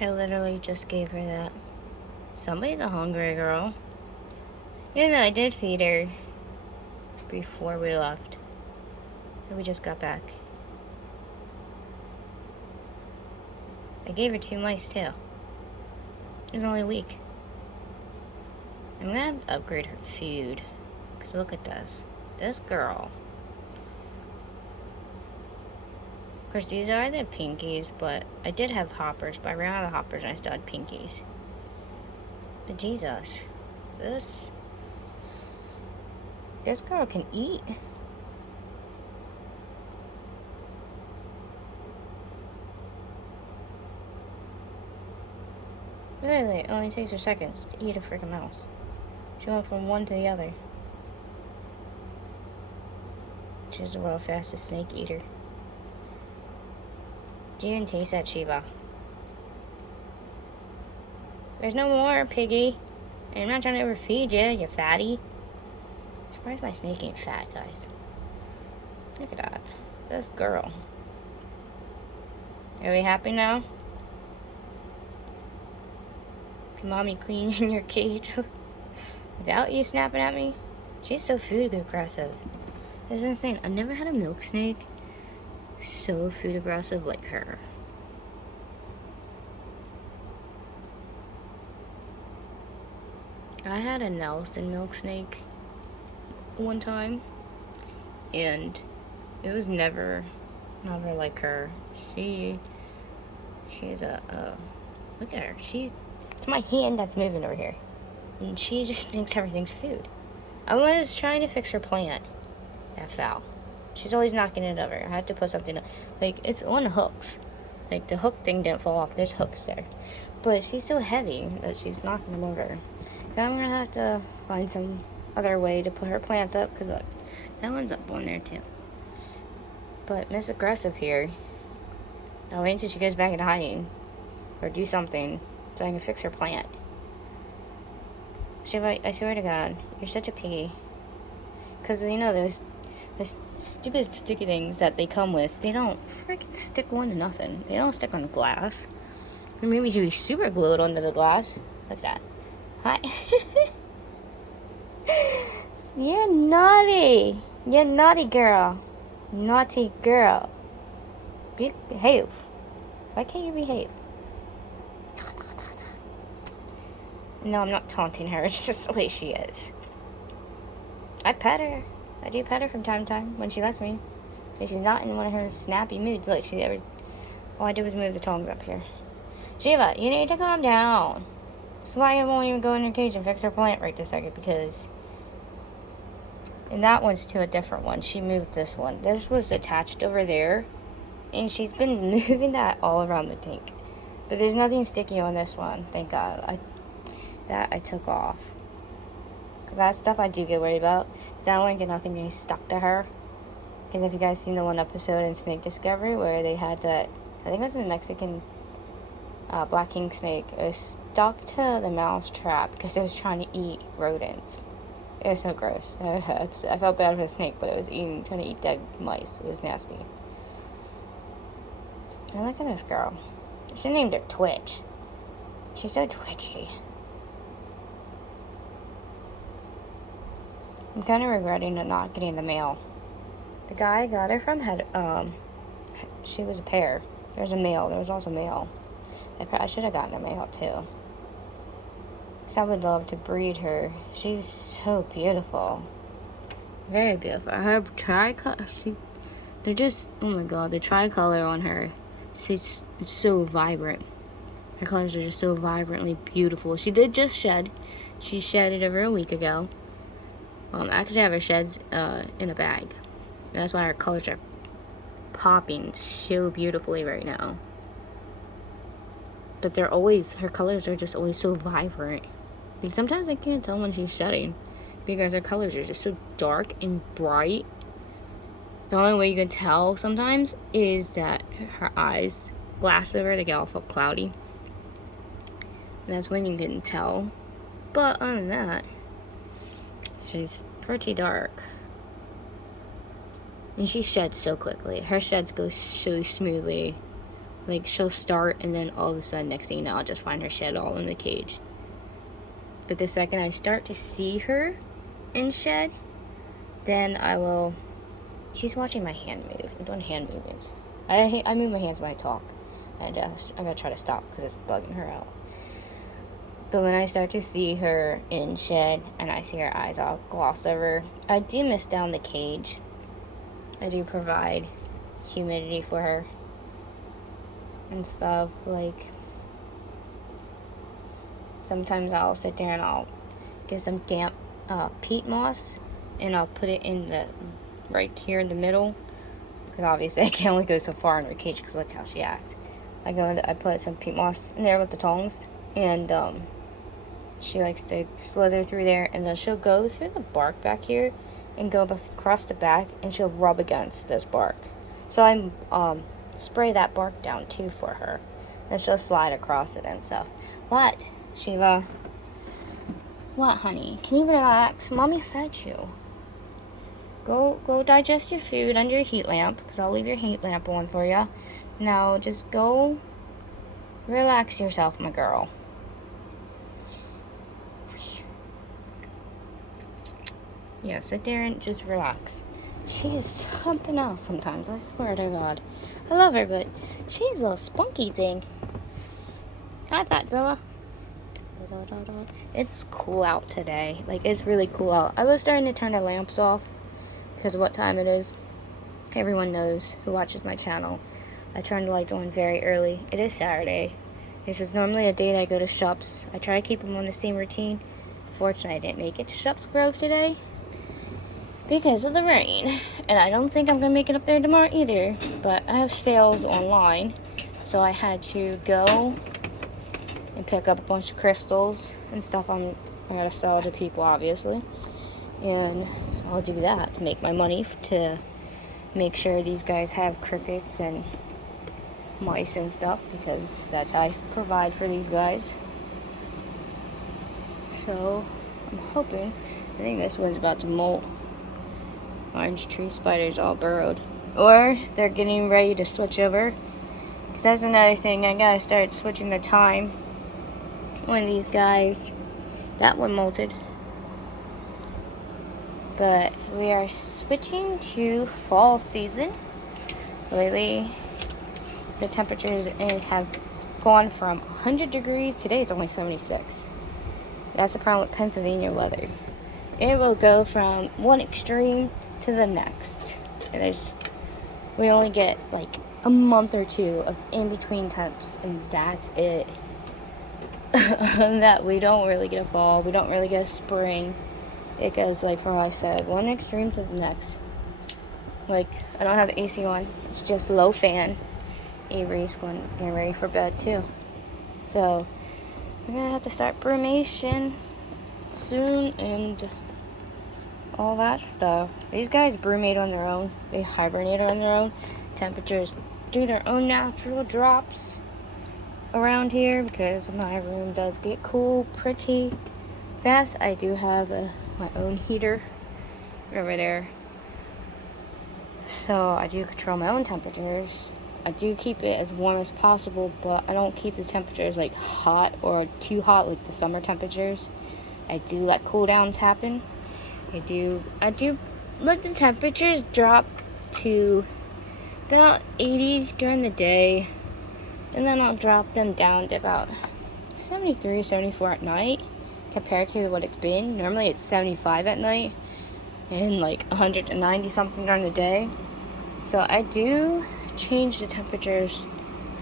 I literally just gave her that. Somebody's a hungry girl. Even though I did feed her before we left. And we just got back. I gave her 2 mice too. It was only a week. I'm gonna have to upgrade her food. Because look at this. This girl. Of course, these are the pinkies, but I did have hoppers, but I ran out of hoppers and I still had pinkies. But Jesus. This girl can eat. Literally, it only takes her seconds to eat a freaking mouse. She went from one to the other. She's the world's fastest snake eater. Do you even taste that, Shiva? There's no more, piggy. And I'm not trying to overfeed you, you fatty. I'm surprised my snake ain't fat, guys. Look at that. This girl. Are we happy now? Can mommy clean in your cage without you snapping at me? She's so food aggressive. It's insane. I've never had a milk snake so food aggressive like her. I had a Nelson milk snake one time, and it was never like her. She's a look at her. It's my hand that's moving over here, and she just thinks everything's food. I was trying to fix her plant. That fell. She's always knocking it over. I had to put something, like, it's on hooks. Like, the hook thing didn't fall off. There's hooks there. But she's so heavy that she's knocking them over. So I'm going to have to find some other way to put her plants up. Because, look, that one's up on there, too. But Miss Aggressive here, I'll wait until she goes back into hiding. Or do something so I can fix her plant. Shiva, I swear to God, you're such a piggy. Because, you know, those stupid sticky things that they come with, they don't freaking stick one to nothing. They don't stick on the glass. Or maybe you should be super glued onto the glass. Like that. Hi. You're naughty. You're naughty girl. Naughty girl. Behave. Why can't you behave? No, I'm not taunting her. It's just the way she is. I pet her. I do pet her from time to time when she lets me. If she's not in one of her snappy moods. Look, all I did was move the tongs up here. Shiva, you need to calm down. That's why I won't even go in her cage and fix her plant right this second, because... And that one's to a different one. She moved this one. This was attached over there. And she's been moving that all around the tank. But there's nothing sticky on this one. Thank God. I took off. Because that stuff I do get worried about. I don't want to get nothing being stuck to her. Because if you guys seen the one episode in Snake Discovery where they had that, I think it was a Mexican black king snake. It was stuck to the mouse trap because it was trying to eat rodents. It was so gross. I felt bad for the snake, but it was trying to eat dead mice. It was nasty. And look at this girl. She named her Twitch. She's so twitchy. I'm kind of regretting not getting the male. The guy got her from she was a pair. There's a male. There was also male. I should have gotten a male too. Because I would love to breed her. She's so beautiful. Very beautiful. Her tricolor. They're just, oh my God, the tricolor on her. It's so vibrant. Her colors are just so vibrantly beautiful. She did just shed. She shedded over a week ago. Actually, I have her sheds in a bag. And that's why her colors are popping so beautifully right now. But her colors are just always so vibrant. Like, sometimes I can't tell when she's shedding because her colors are just so dark and bright. The only way you can tell sometimes is that her eyes glass over, they get all cloudy. And that's when you can tell. But other than that, she's pretty dark. And she sheds so quickly. Her sheds go so smoothly. Like, she'll start, and then all of a sudden, next thing you know, I'll just find her shed all in the cage. But the second I start to see her in shed, then I will... She's watching my hand move. I'm doing hand movements. I move my hands when I talk. And I'm going to try to stop because it's bugging her out. But when I start to see her in shed, and I see her eyes all gloss over, I do mist down the cage. I do provide humidity for her and stuff. Like, sometimes I'll sit there and I'll get some damp peat moss, and I'll put it in the right here in the middle, because obviously I can only go so far in her cage because look how she acts. I put some peat moss in there with the tongs, and she likes to slither through there, and then she'll go through the bark back here and go across the back, and she'll rub against this bark. So I spray that bark down too for her, and she'll slide across it and stuff. But Shiva, what, honey? Can you relax? Mommy fed you. Go digest your food under your heat lamp, because I'll leave your heat lamp on for you. Now just go relax yourself, my girl. Yeah, sit there and just relax. She is something else sometimes, I swear to God. I love her, but she's a little spunky thing. Hi, Fatzilla. It's cool out today. Like, it's really cool out. I was starting to turn the lamps off because of what time it is. Everyone knows who watches my channel. I turn the lights on very early. It is Saturday. This is normally a day that I go to Shops. I try to keep them on the same routine. Unfortunately, I didn't make it to Shops Grove today because of the rain. And I don't think I'm going to make it up there tomorrow either. But I have sales online, so I had to go and pick up a bunch of crystals and stuff I gotta sell to people, obviously. And I'll do that to make my money to make sure these guys have crickets and mice and stuff, because that's how I provide for these guys. So I'm hoping, I think this one's about to molt. Orange tree spiders all burrowed, or they're getting ready to switch over, because that's another thing. I gotta start switching the time when these guys, that one molted, but we are switching to fall season. Lately the temperatures have gone from 100 degrees, today it's only 76. That's the problem with Pennsylvania weather. It will go from one extreme to the next. And we only get like a month or two of in-between temps, and that's it. That we don't really get a fall, we don't really get a spring. It goes, like what I said, one extreme to the next. Like, I don't have AC on, it's just low fan. Avery's getting ready for bed too. So we're gonna have to start brumation soon and all that stuff. These guys brumate on their own. They hibernate on their own. Temperatures do their own natural drops around here because my room does get cool pretty fast. I do have my own heater over there, so I do control my own temperatures. I do keep it as warm as possible, but I don't keep the temperatures like hot or too hot like the summer temperatures. I do let cool downs happen. I do let the temperatures drop to about 80 during the day, and then I'll drop them down to about 73, 74 at night compared to what it's been. Normally it's 75 at night and like 190 something during the day. So I do change the temperatures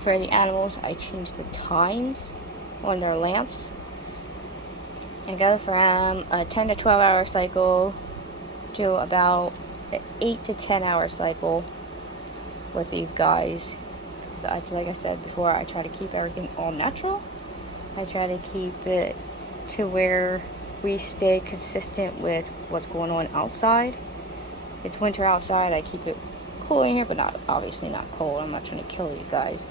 for the animals. I change the times on their lamps. I go from a 10 to 12 hour cycle to about an 8 to 10 hour cycle with these guys. Because like I said before, I try to keep everything all natural. I try to keep it to where we stay consistent with what's going on outside. It's winter outside, I keep it cool in here, but obviously not cold. I'm not trying to kill these guys.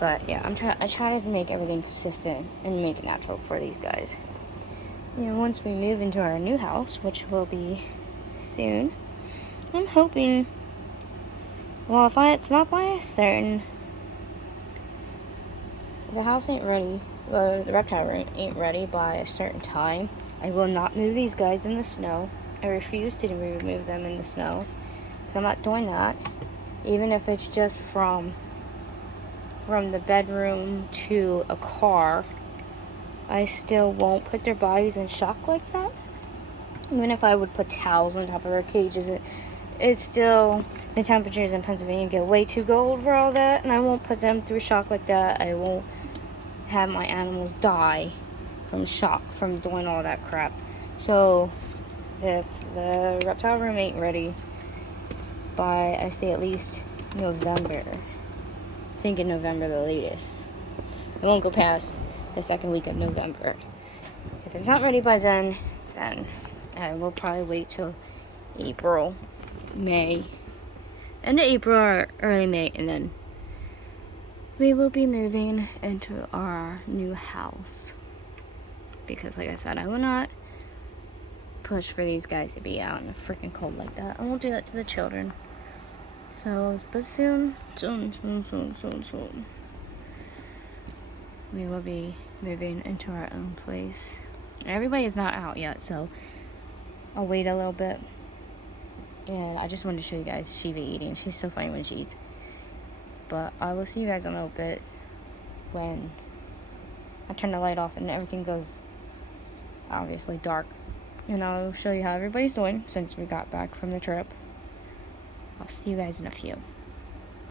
But yeah, I try to make everything consistent and make it natural for these guys. And once we move into our new house, which will be soon, I'm hoping, well, if it's not by a certain the house ain't ready, well, the reptile room ain't ready by a certain time, I will not move these guys in the snow. I refuse to remove them in the snow, because I'm not doing that. Even if it's just from the bedroom to a car, I still won't put their bodies in shock like that. Even if I would put towels on top of their cages, it's still, the temperatures in Pennsylvania get way too cold for all that, and I won't put them through shock like that. I won't have my animals die from shock from doing all that crap. So if the reptile room ain't ready by, I say, at least November, thinking November the latest, it won't go past the second week of November. If it's not ready by then I will probably wait till April, May, end of April or early May, and then we will be moving into our new house. Because like I said, I will not push for these guys to be out in the freaking cold like that. I won't do that to the children. So, but soon, we will be moving into our own place. Everybody is not out yet, so I'll wait a little bit. And I just wanted to show you guys Shiva eating. She's so funny when she eats. But I will see you guys in a little bit when I turn the light off and everything goes obviously dark. And I'll show you how everybody's doing since we got back from the trip. I'll see you guys in a few.